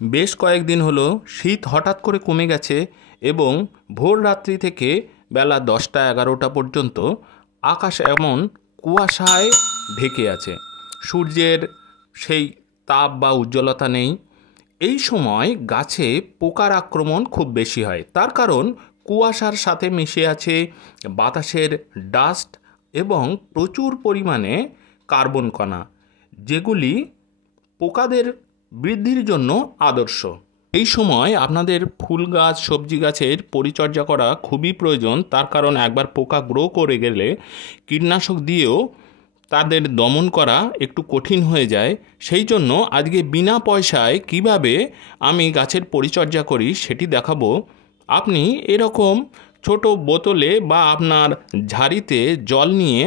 বেশ কয়েকদিন হলো শীত হঠাৎ করে কমে গেছে এবং ভোর রাত্রি থেকে বেলা 10টা-11টা পর্যন্ত আকাশ এমন কুয়াশায় ঢেকে আছে। সূর্যের সেই তাপ বা উজ্জ্বলতা নেই। এই সময় গাছে পোকার আক্রমণ খুব বেশি হয়, তার কারণ কুয়াশার সাথে মিশে আছে বাতাসের ডাস্ট এবং প্রচুর পরিমাণে কার্বন কণা, যেগুলি পোকাদের বৃদ্ধির জন্য আদর্শ। এই সময় আপনাদের ফুল গাছ, সবজি গাছের পরিচর্যা করা খুবই প্রয়োজন, তার কারণ একবার পোকা গ্রো করে গেলে কীটনাশক দিয়েও তাদের দমন করা একটু কঠিন হয়ে যায়। সেই জন্য আজকে বিনা পয়সায় কিভাবে আমি গাছের পরিচর্যা করি সেটি দেখাবো। আপনি এরকম ছোট বোতলে বা আপনার ঝাড়িতে জল নিয়ে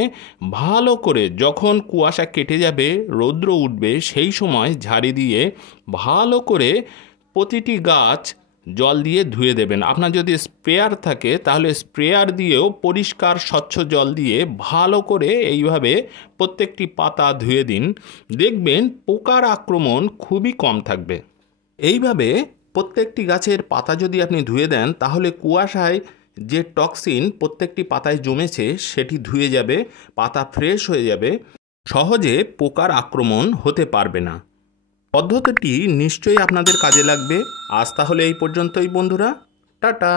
ভালো করে, যখন কুয়াশা কেটে যাবে, রৌদ্র উঠবে, সেই সময় ঝাড়ি দিয়ে ভালো করে প্রতিটি গাছ জল দিয়ে ধুয়ে দেবেন। আপনার যদি স্প্রেয়ার থাকে তাহলে স্প্রেয়ার দিয়েও পরিষ্কার স্বচ্ছ জল দিয়ে ভালো করে এইভাবে প্রত্যেকটি পাতা ধুয়ে দিন। দেখবেন পোকার আক্রমণ খুবই কম থাকবে। এইভাবে প্রত্যেকটি গাছের পাতা যদি আপনি ধুয়ে দেন তাহলে কুয়াশায় যে টক্সিন প্রত্যেকটি পাতায় জমেছে সেটি ধুয়ে যাবে, পাতা ফ্রেশ হয়ে যাবে, সহজে পোকার আক্রমণ হতে পারবে না। পদ্ধতিটি নিশ্চয়ই আপনাদের কাজে লাগবে। আজ তাহলে এই পর্যন্তই বন্ধুরা, টাটা।